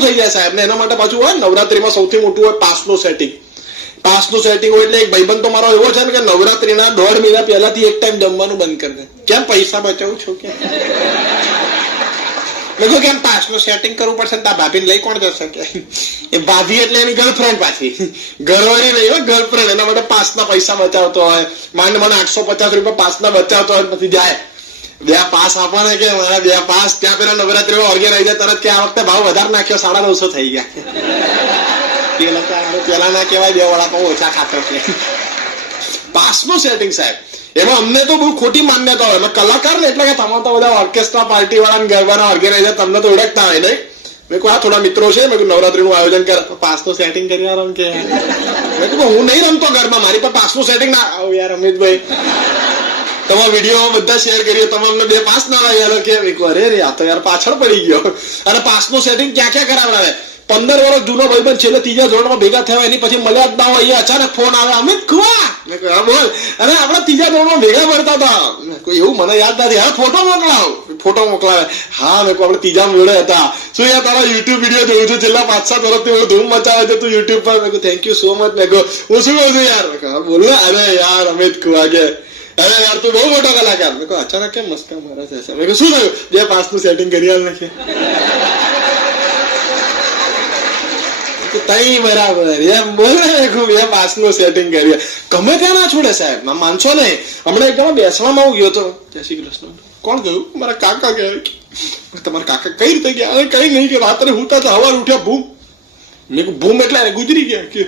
મોટું થઈ જાય સાહેબ? ને એના માટે પાછું હોય નવરાત્રીમાં સૌથી મોટું હોય પાસનું સેટિંગ પાસનું સેટિંગ હોય એટલે એક ભાઈબંધ તો મારો એવો છે ને કે નવરાત્રીના દોઢ મહિના પહેલાથી એક ટાઈમ જમવાનું બંધ કરી દે. કેમ પૈસા બચાવું છું કે? મેં કેમ પાસનું સેટિંગ કરવું પડશે ને તાર ભાભીને લઈ કોણ જશે કે? એ ભાભી એટલે એની ગર્લફ્રેન્ડ પાછી. ઘરવાળી નહીં હોય ગર્લફ્રેન્ડ એના માટે પાસના પૈસા બચાવતો હોય. માંડ મને આઠસો પચાસ રૂપિયા પાસના બચાવતો હોય પછી જાય. બે પાસ આપવાના કે મારા બે પાસ? ત્યાં પેલા નવરાત્રી ઓર્ગેનાઇઝ જાય તરત કે આ વખતે ભાવ વધારે નાખ્યો, સાડા નવસો થઈ ગયા. પેલા ના કહેવાય, બે વડાપાવ ઓછા ખાતો કે. પાસનું સેટિંગ સાહેબ. એમાં અમને તો બહુ ખોટી માન્યતા હોય. કલાકાર ને એટલે કે તમારે તો બધા ઓર્કેસ્ટ્રા પાર્ટી વાળા ને ગરબાના ઓર્ગેનાઇઝર તમને તો ઓળખતા હોય નહીં. મેં કહું આ થોડા મિત્રો છે. મેં નવરાત્રી નવરાત્રીનું આયોજન કરે. પાસનું સેટિંગ કરી યાર આમ કે. મેં કહું હું નહીં રમતો ઘરમાં, મારી પર પાસનું સેટિંગ ના. આવું યાર અમિતભાઈ. તમારા વીડિયો બધા શેર કરીએ તમે બે પાસ ના લાગ્યા કે એક વાર, અરે રે આ તો યાર પાછળ પડી ગયો. અને પાસનું સેટિંગ ક્યાં ક્યાં કરાવડાવે પંદર વર્ષ જૂનો ભાઈબંધ છેલ્લે ત્રીજા ધોરણમાં ભેગા થયા એની પછી મળ્યા ના હોય અચાનક ફોન આવે, અમિત, ખુવા! બોલ. અને આપણે ત્રીજા ધોરણમાં ભેગા ભરતા હતા. એવું મને યાદ નથી. હા ફોટો મોકલાવ. ફોટો મોકલાવે. હા, મેં આપણે ત્રીજા મેળે હતા. શું યાર, તારા યુટ્યુબ વીડિયો જોઉં છું? છેલ્લા પાંચ સાત વર્ષથી હું ધૂમ મચાવે છે તું યુટ્યુબ પર. મેં થેન્ક યુ સો મચ મેં હું શું કહું છું યાર? બોલ અરે, યાર, અમિત, ખુવા, કે અરે યાર તું બહુ મોટો કલાકાર. મેં અચાનક કેમ મસ્કા મારા છે મેં કહ્યું, શું થયું? બે પાંચનું સેટિંગ કરી આલ નાખે તઈ બરાબર એમ બોલે ખૂબ એ પાસનું સેટિંગ કરીએ ગમે ત્યાં ના છોડે સાહેબ માનશો નહીં. હમણાં એક જણા બેસવામાં હું ગયો તો જય શ્રી કૃષ્ણ. કોણ ગયું? મારા કાકા ગયા. તમારા કાકા કઈ રીતે ગયા? અરે કઈ નહીં કે રાત્રે હુતા તો હવાર ઉઠ્યા ભૂમ. મેં કહું ભૂમ એટલે ગુજરી ગયા. કે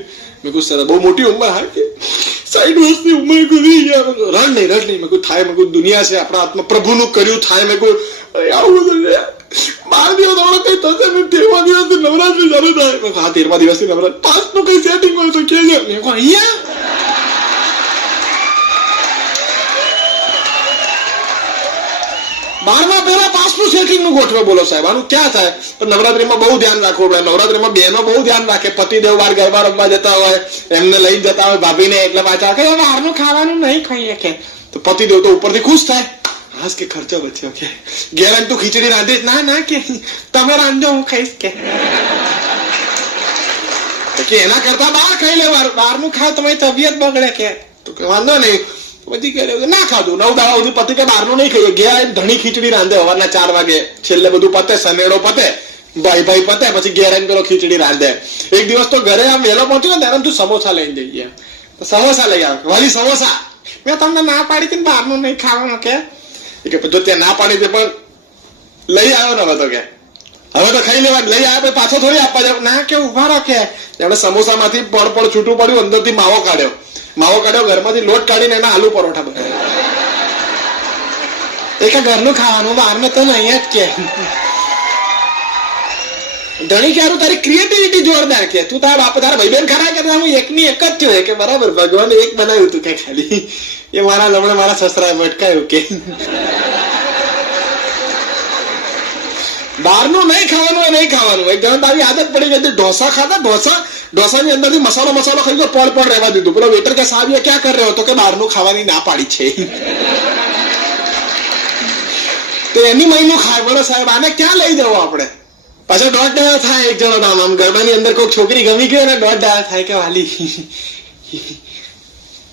મેં કહું સર બહુ મોટી ઉંમર હા? કે સાઈઠ વર્ષની ઉંમર કરી રડ નહીં રડ નહીં. મેં થાય મેં દુનિયા છે, આપણા હાથમાં પ્રભુનું કર્યું થાય મેં આવું બધું બાર દિવસ હમણાં કઈ થશે નહીં, તેરમા દિવસથી નવરાત્રી ચાલુ થાય. હા, તેરમા દિવસથી નવરાત્રી. પાંચનું કઈ સેટિંગ હોય તો કે અહીંયા બારમા પહેલા પાસનું સેટિંગનું ગોઠવે, બોલો સાહેબ. આનું ક્યાં થાય? પણ નવરાત્રીમાં બહુ ધ્યાન રાખવું પડે. નવરાત્રીમાં બહેનો બહુ ધ્યાન રાખે. પતિદેવ બાર ગરબા રમવા જતા હોય, એમને લઈ જતા હોય, ભાભીને એટલે પાછા કે બહારનું ખાવાનું નહીં ખાઈએ કે. તો પતિદેવ તો ઉપરથી ખુશ થાય. હાસ કે ખર્ચો બચ્યો કે. ગેરંટી તું ખીચડી રાંધીશ? ના ના, કે તમે રાંધો હું ખાઈશ કે. એના કરતા બહાર ખાઈ લે બહારનું ખાવ, તમારી તબિયત બગડે કે. તો વાંધો નહીં. પછી કે ના ખાધું. નવ દાવા સુધી પતિ કે બહારનું નહીં ખાઈએ ગયા એમ ધણી ખીચડી રાંધે સવારના ચાર વાગે. છેલ્લે બધું પતે સનેડો પતે ભાઈ ભાઈ પતે, પછી ઘેર આવીને પેલો ખીચડી રાંધે. એક દિવસ તો ઘરે આમ વહેલો પહોંચ્યો ને ત્યારે તું સમોસા લઈને જઈએ સમોસા લઈ આવ વાલી સમોસા. મેં તમને ના પાડી હતી બહારનું નહીં ખાવાનું કે. કે જો ત્યાં ના પાડી હતી પણ લઈ આવ્યો ને હવે તો કે. હવે તો ખાઈ લેવા લઈ આવ્યા પાછો થોડી આપવા જાવ. ના કે ઊભા રાખે એમણે સમોસામાંથી પડ પડ છૂટું પડ્યું, અંદરથી માવો કાઢ્યો. માવો કાઢ્યો, ઘરમાંથી લોટ કાઢીને એના આલુ પરોઠા બનાવ્યા. એ ઘરનું ખાવાનું, બહારનું તો નહીં જ કે. ધણી ક્યારું? તારી ક્રિએટિવિટી જોરદાર કે. તું તારા બાપ તારા ભાઈ બેન ખરા કે? હું એકની એક જ થયો. કે બરાબર, ભગવાને એક બનાવ્યું તું કે ખાલી. એ મારા લમણે મારા સસરાએ ભટકાયું કે. બહારનું નહીં ખાવાનું એ નહીં ખાવાનું. એક જણ તારી આદત પડી ગઈ હતી ઢોસા ખાતા, ઢોસા, ઢોસાની અંદરથી મસાલો મસાલો ખાઈ ગયો પળ પડ રહેવા દીધું. પેલો વેટર કે, સાહેબ ક્યાં કર રહ્યો તો કે, બહારનું ખાવાની ના પાડી છે. તો એની મહિનું ખાય. બોલો સાહેબ, આને ક્યાં લઈ જવો આપણે? પાછો દોઢ ડાયા થાય એક જણો નામ. આમ ગરબાની અંદર કોઈ છોકરી ગમી ગઈ ને, દોઢ ડાયા થાય કે, વાલી,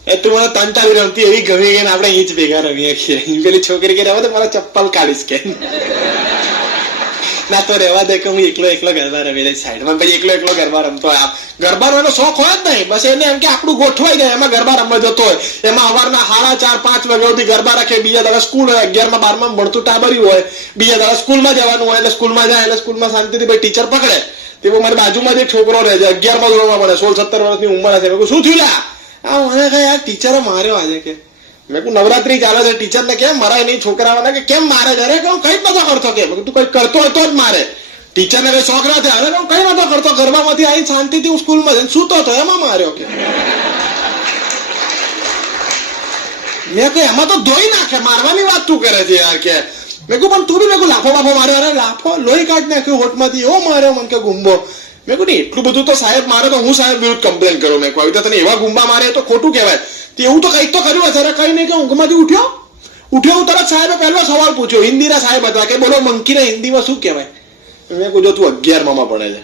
એ તું મને તંટાવી રમતી એવી ગમી ગઈ ને, આપણે અહીં જ ભેગા રમીએ છીએ. પેલી છોકરી કે રમે તો મારા ચપ્પલ કાઢીશ કે. ના, તો રહેવા દે કે હું એકલો એકલો ગરબા રમી સાઈડ સાઈડમાં. પછી એકલો એકલો ગરબા રમતો આ ગરબા રમવાનો શોખ હોય જ નહીં. બસ એને એમ કે આપણું ગોઠવાઈ જાય, એમાં ગરબા રમવા જતો હોય. એમાં સવારના સાડા ચાર, પાંચ વાગ્યા સુધી ગરબા રાખે બીજા દાડા સ્કૂલ હોય, અગિયારમાં બારમાં ભણતું ટાબર્યું હોય. બીજા દાડા સ્કૂલમાં જવાનું હોય, એટલે સ્કૂલમાં જાય, એટલે સ્કૂલમાં શાંતિથી ભાઈ ટીચર પકડે. તે મારી બાજુમાં જ એક છોકરો રહે છે, અગિયારમાં ધોરણમાં ભણે. સોળ, સત્તર વર્ષની ઉંમર હશે. શું થયું આ મને કઈ યાર, ટીચરો માર્યો આજે કે મેં કહું નવરાત્રી ચાલે છે. ટીચર ને કેમ? મારા એની છોકરાઓને કે કેમ મારે અરે કહું કઈ નતો કરતો કે. તું કઈ કરતો હતો જ મારે. ટીચર ને કઈ શોખ ના થયા અરે કઈ નતો કરતો ગરબામાંથી આવી શાંતિથી હું સ્કૂલમાં જઈને સૂતો હતો એમાં માર્યો કે. મેં કહ્યું એમાં તો ધોઈ નાખે મારવાની વાત તું કરે છે યાર કે. મેં કહું પણ તું બી મેં કહું લાફો બાફો માર્યો. અરે લાફો લોહી કાઢ હોટમાંથી એવો માર્યો મને કે ગુંબો. મેં કહું "નહીં, એટલું બધું તો સાહેબ મારે તો હું સાહેબ વિરુદ્ધ કમ્પ્લેન કરું. મેં કહું "આવી તને એવા ગુંબા મારે તો ખોટું કહેવાય. એવું તો કંઈક તો કર્યું હશે કઈ નહીં, કે ઊંઘમાંથી ઉઠ્યો? ઉઠ્યો, હું તરત સાહેબે પહેલો સવાલ પૂછ્યો. હિન્દીના સાહેબ હતા કે બોલો, મંકીને હિન્દીમાં શું કહેવાય? મેં કહ્યું તું અગિયારમાં ભણે છે.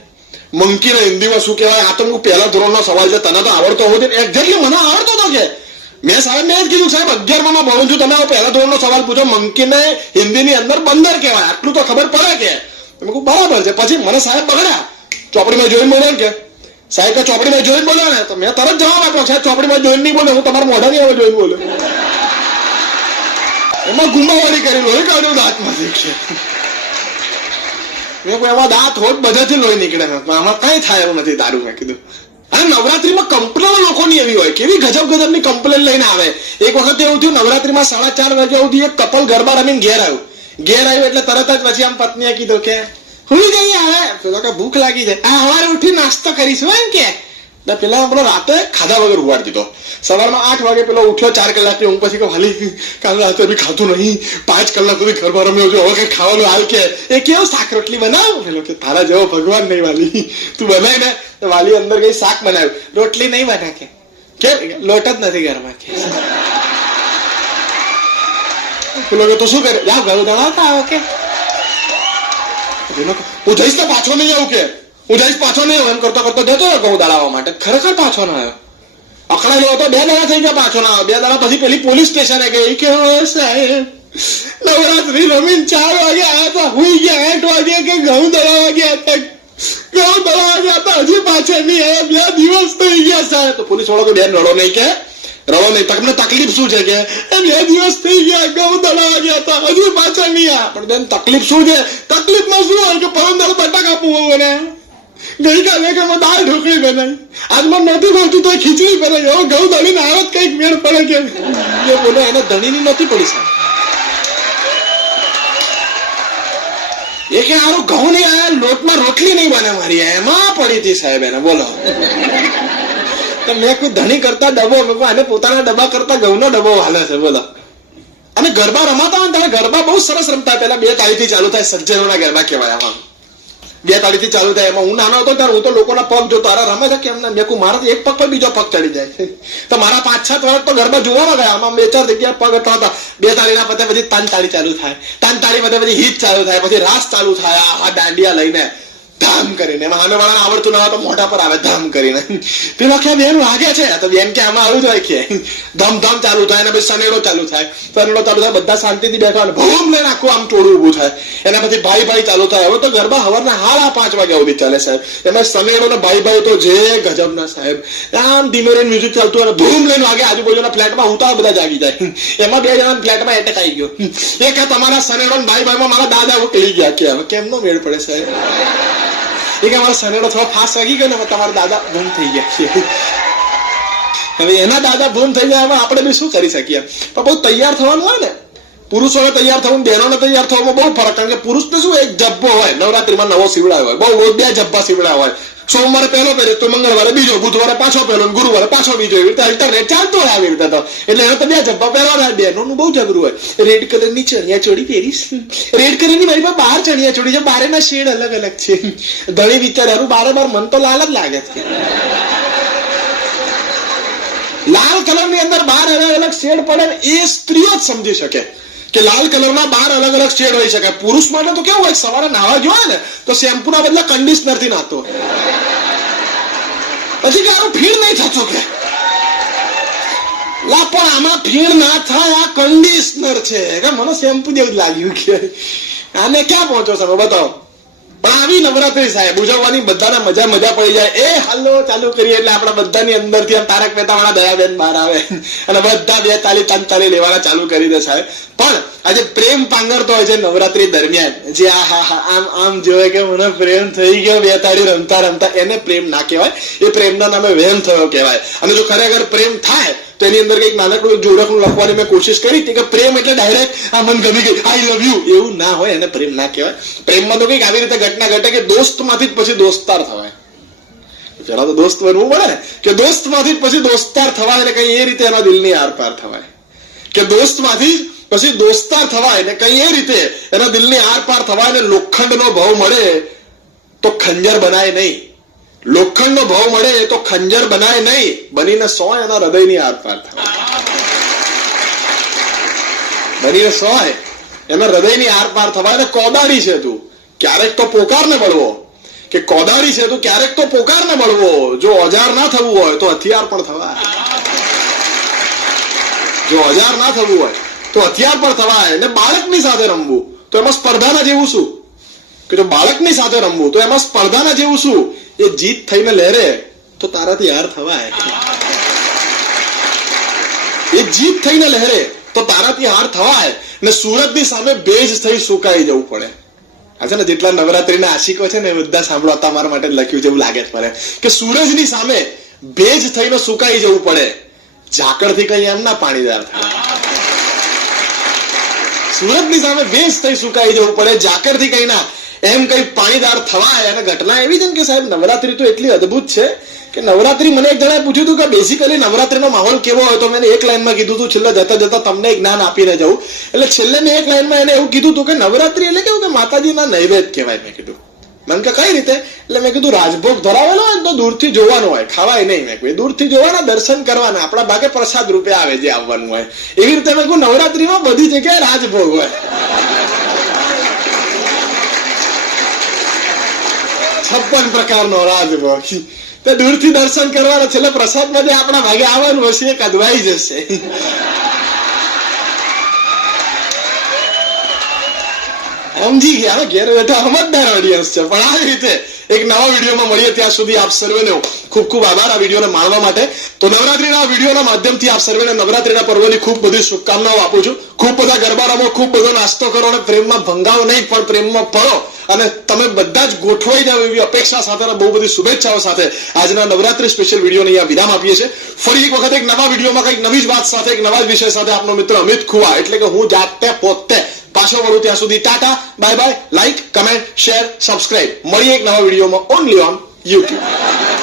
મંકીને હિન્દીમાં શું કહેવાય? આ તો હું પહેલા ધોરણનો સવાલ છે, તને તો આવડતો હોવો જોઈએ. એક્ઝેક્ટલી મને આવડતો હતો કે. મેં સાહેબ, મેં જ કીધું, સાહેબ, અગિયારમાં ભણું છું, તમે પહેલા ધોરણનો સવાલ પૂછો. મંકીને હિન્દીની અંદર બંદર કહેવાય. આટલું તો ખબર પડે કે. મેં કહું બરાબર છે. પછી મને સાહેબ બગડ્યા. ચોપડીમાં જોઈને બોલો કે સાહેબ ચોપડીમાં જોઈને બોલો ને. તો મેં તરત જવાબ આપ્યો. સાહેબ, ચોપડીમાં જોઈને નહીં બોલે. હું તમારા મોઢા નહીં હવે જોઈને બોલો. એમાં ગુમાવાળી કરી લોહી કાઢ્યું દાંતમાંથી છે. મેં કોઈ એમાં દાંત હોત બધાથી લોહી નીકળે. આમાં કઈ થાય એવું નથી દારૂ, મેં કીધું. અને નવરાત્રીમાં કમ્પ્લેન લોકોની એવી હોય. કેવી ગજબ ગજબની કમ્પ્લેન લઈને આવે. એક વખત એવું થયું, નવરાત્રીમાં સાડા ચાર વાગ્યા સુધી એક કપલ ગરબા રમીને ઘેર આવ્યું. ઘેર આવ્યું એટલે તરત જ પછી આમ પત્નીએ કીધું કે હું જઈએ હવે. પેલો કે ભૂખ લાગી છે. આ સવારે ઉઠી નાસ્તો કરીશું એમ કે. પેલા પેલો રાતે ખાધા વગર ઉગાડી દીધો. સવારમાં આઠ વાગે પેલો ઉઠ્યો ચાર કલાકની ઊંઘ પછી કે હાલી કાલ રાતે બી ખાધું નહીં. પાંચ કલાક સુધી ઘરમાં રમ્યો છું. હવે કઈ ખાવાનું હાલ કે. એ કેવું શાક રોટલી બનાવ? પેલો કે તારા જેવો ભગવાન નહીં વાલી. તું બનાય ને. તો વાલી અંદર કઈ શાક બનાવ્યું. રોટલી નહીં બના કે. કેમ? લોટ જ નથી ઘરમાં કે. પેલો કે તો શું કરે? જાઓ ઘર દણાવતા આવે કે, હું જઈશ ને પાછો નહીં આવું કે. હું જઈશ પાછો નહીં આવું. એમ કરતો કરતો જતો રહ્યો ઘઉં દળાવવા માટે. ખરેખર પાછો ના આવ્યો. અકળાયેલો હતો, બે દાડા થઈ ગયા પાછો ના બે દાડા પછી પેલી પોલીસ સ્ટેશને ગઈ કે સાહેબ, નવરાત્રી રમીને ચાર વાગે આવ્યા હતા હુઈ ગયા, આઠ વાગે કે ઘઉં દળાવવા ગયા હતા. ઘઉં દળા ગયા હતા, હજી પાછા નહીં આવ્યા બે દિવસ થઈ ગયા, સાહેબ. તો પોલીસ વાળો બેન રડો નહીં કે. રડો નહીં તમને તકલીફ શું છે કે? એ બે દિવસ થઈ ગયા, ગૌ દડા ગયા હતા. હજુ પાછા નહીં આ પણ બેન, તકલીફ શું છે? તકલીફમાં શું હોય કે પરમ દાડો બટાક આપવું હોય મને? ગઈકાલે કે મેં દાળ ઢોકળી બનાવી આજ મને નહોતું ભાવતું તો ખીચડી બનાવી હવે ઘઉં દળીને આવત કંઈક મેળ પડે કે એ બોલો, એને ધણીની નથી પડી, સાહેબ. એ કે આરો ઘઉં નહીં આયા, લોટમાં રોટલી નહીં બને મારી એમાં પડી હતી સાહેબ એને. બોલો. મેં કોઈ ધણી કરતા ડબો. મેં પોતાના ડબ્બા કરતા ઘઉંનો ડબ્બો હાલે છે, બોલો. અને ગરબા રમાતા હોય ત્યારે ગરબા બહુ સરસ રમતા પેલા બે તારીખથી ચાલુ થાય સજ્જનોના ગરબા કહેવાય આમાં. બે તારીખથી ચાલુ થાય. એમાં હું નાનો હતો ત્યારે હું તો લોકોના પગ જોતો. અરે રમે છે કેમ? મેં કહું મારા એક પગ પર બીજો પગ ચડી જાય. તો મારા પાંચ છ વર્ષ તો ગરબા જોવામાં ગયા. આમાં બે ચાર જગ્યા પગ હતા હતા. બે તાળીના પતે પછી તાન તાળી ચાલુ થાય. તાન તાળી પતે પછી હિટ ચાલુ થાય. પછી રાસ ચાલુ થાય. આ દાંડિયા લઈને. ધામ કરીને. સામે વાળાને આવડતું ના હોય તો મોઢા પર આવે ધામ કરીને. પેલો કે બેન વાગે છે? તો બેન કે આમાં આવ્યું હોય કે. ધમ ધમ ચાલુ થાય અને પછી સનેડો ચાલુ થાય. સનેડો ચાલુ થાય, બધા શાંતિથી બેઠા ભૂમ લઈને આખું આમ ટોળું ઊભું થાય. એના પછી ભાઈ ભાઈ ચાલુ થાય. હવે તો ગરબા હવારના હાડા પાંચ વાગ્યા સુધી ચાલે સાહેબ. એમાં સનેડો ને ભાઈ ભાઈ તો જે ગજબના સાહેબ. આમ ધીમે રહીને મ્યુઝિક ચાલતું અને ભૂમ લઈને વાગે, આજુબાજુના ફ્લેટમાં હું બધા જાગી જાય. એમાં બે જણા ફ્લેટમાં એટેક આવી ગયો. એક તમારા સનેડો ને ભાઈ ભાઈમાં મારા દાદા ઉકળી ગયા કે, હવે કેમનો મેળ પડે સાહેબ? એ કે અમારો સનેડો થોડો ફાસ્ટ વાગી ગયો ને તમારા દાદા ગુમ થઈ ગયા છે. હવે એના દાદા ગુમ થઈ જાય એમાં આપણે બી શું કરી શકીએ? પણ બહુ તૈયાર થવાનું હોય ને પુરુષોને તૈયાર થવું, બહેનોને તૈયાર થવામાં બહુ ફરક, કારણ કે પુરુષને શું એક જબ્બો હોય, નવરાત્રીમાં નવો સીવડાયો હોય, બહુ બે જબ્બા સીવડાયા હોય. સોમવારે પહેલો પહેર્યો તો મંગળવારે બીજો, બુધવારે પાછો પહેલો ગુરુવારે પાછો બીજો. એવી રીતે ચાલતો હોય આવી રીતે તો. એટલે એને તો બે જબ્બા પહેરવાના બહેનોનું બહુ જબરું હોય. રેડ કલરની ચણિયા ચોળી પહેરીશ. રેડ કલરની મારી પાસે ચણિયા ચોળી છે, બારેના શેડ અલગ અલગ છે. ઘણી વિચાર્યું બારે બાર મન તો લાલ જ લાગે છે. લાલ કલરની અંદર બાર અલગ અલગ શેડ પડે એ સ્ત્રીઓ જ સમજી શકે. કે લાલ કલરના બાર અલગ અલગ શેડ હોઈ શકે પુરુષ માટે તો કેવું હોય, સવારે નાવા ગયો ને, તો શેમ્પુના બદલે કન્ડિશનરથી નાતો પછી કે આનું ફીણ નહીં થતો કે. લા, પણ આમાં ફીણ ના થાય, આ કન્ડિશનર છે. કે મને શેમ્પુ જેવું લાગ્યું કે. આને ક્યાં પહોંચો તમે બતાવો. પણ આવી નવરાત્રી સાહેબ, ઉજવવાની બધાને મજા મજા પડી જાય. એ હાલો, ચાલુ કરીએ એટલે આપણા બધાની અંદરથી આમ તારક મહેતા વાળા દયાબેન બહાર આવે. અને બધા બે તાલી ત્રણ તાલી લેવાના ચાલુ કરી દે સાહેબ. પણ આજે પ્રેમ પાંગરતો હોય છે નવરાત્રી દરમિયાન. જે આ હા હા, આમ આમ જોવે કે મને પ્રેમ થઈ ગયો, બે તાળી રમતા રમતા. એને પ્રેમ ના કહેવાય. એ પ્રેમના નામે વહેમ થયો કહેવાય. અને જો ખરેખર પ્રેમ થાય તો એની અંદર કંઈક નાનકડું જોડકનું લખવાની મેં કોશિશ કરી હતી કે પ્રેમ એટલે ડાયરેક્ટ આ મન ગમી ગઈ આઈ લવ યુ એવું ના હોય, એને પ્રેમ ના કહેવાય. પ્રેમમાં તો કંઈક આવી રીતે ઘટના ઘટે કે દોસ્તમાંથી જ પછી દોસ્તાર થવાય. પેલા તો દોસ્ત બનવું પડે કે દોસ્તમાંથી જ પછી દોસ્તાર થવાય ને કઈ એ રીતે એના દિલની આરપાર થવાય. કે દોસ્તમાંથી જ પછી દોસ્તાર થવાય ને કઈ એ રીતે એના દિલની આર પાર થવાય ને લોખંડનો ભાવ મળે તો ખંજર બનાય નહીં. લોખંડનો ભાવ મળે તો ખંજર બનાય નહીં, બનીને સો એના હૃદયની આરપાર થાય. બનીને સો એના હૃદયની આરપાર થવાય ને કોદારી છે તું. ક્યારેક તો પોકારને બળવો કે કોદાળી છે તું, ક્યારેક તો પોકાર ને મળવો. જો ઓજાર ના થવું હોય તો હથિયાર પણ થવાય. જો ઓજાર ના થવું હોય તો હથિયાર પણ થવાય ને બાળકની સાથે રમવું. તો એમાં સ્પર્ધાના જેવું શું? કે જો બાળકની સાથે રમવું, તો એમાં સ્પર્ધાના જેવું શું? એ જીત થઈને લહેરે, તો તારાથી હાર થવાય. એ જીત થઈને લહેરે, તો તારાથી હાર થવાય. ને સુરતની સામે ભેજ થઈ સુકાઈ જવું પડે. આ છે ને જેટલા નવરાત્રીના આશિકો છે ને બધા સાંભળો તમારા માટે લખ્યું એવું લાગે જ મને. કે સૂરજની સામે ભેજ થઈને સુકાઈ જવું પડે. ઝાકળથી કઈ એમ ના પાણીદાર થાય. સુરતની સામે ભેજ થઈ સુકાઈ જવું પડે, ઝાકળથી કઈ ના. એમ કઈ પાણીદાર થવાય અને ઘટના એવી છે કે સાહેબ, નવરાત્રી તો એટલી અદ્ભુત છે કે નવરાત્રી મને એક જણાએ પૂછ્યું હતું કે બેઝિકલી નવરાત્રીનો માહોલ કેવો હોય તો મેં એક લાઈનમાં કીધું હતું, છેલ્લે જતા જતા તમને જ્ઞાન આપીને જવું એટલે છેલ્લે મેં એક લાઈનમાં એને એવું કીધું હતું કે નવરાત્રી એટલે કેવું કે માતાજીના નૈવેદ્ય કહેવાય મેં કીધું. મને કે કઈ રીતે? એટલે મેં કીધું રાજભોગ ધરાવેલો હોય તો દૂરથી જોવાનું હોય, ખાવાય નહીં મેં કીધું. દૂરથી જોવાના, દર્શન કરવાના, આપણા ભાગે પ્રસાદ રૂપે આવે જે આવવાનું હોય. એવી રીતે મેં કહું નવરાત્રીમાં બધી જગ્યાએ રાજભોગ હોય. છપ્પન પ્રકારનો રાજભોગ તો દૂરથી દર્શન કરવાના છેલ્લે પ્રસાદમાં જે આપણા ભાગે આવવાનું હશે એ કદવાઈ જશે. સમજી ગયા ઘેર બેઠા સમજદાર ઓડિયન્સ છે. પણ આ રીતે એક નવા વિડીયોમાં મળીએ ત્યાં સુધી આપ સર્વેનો ખૂબ ખૂબ આભાર આ વિડીયોને માણવા માટે. તો નવરાત્રીના વિડીયોના માધ્યમથી આપ સર્વેને નવરાત્રીના પર્વની ખૂબ બધી શુભકામનાઓ આપું છું. ખૂબ બધા ગરબા રમો, ખૂબ બધો નાસ્તો કરો અને પ્રેમમાં ભંગાવો નહીં, પણ પ્રેમમાં પડો અને તમે બધા જ ગોઠવાઈ જાવ એવી અપેક્ષા સાથે બહુ બધી શુભેચ્છાઓ સાથે આજના નવરાત્રી સ્પેશિયલ વિડીયોને અહીંયા વિરામ આપીએ છીએ. ફરી એક વખત એક નવા વિડીયોમાં કંઈક નવી જ વાત સાથે, એક નવા જ વિષય સાથે આપનો મિત્ર અમિત ખુવા. એટલે કે હું જાતે પોતે પાછો વળું ત્યાં સુધી tata, bye bye, like, comment, share, subscribe. મળીએ એક નવા વિડીયોમાં. Only on YouTube.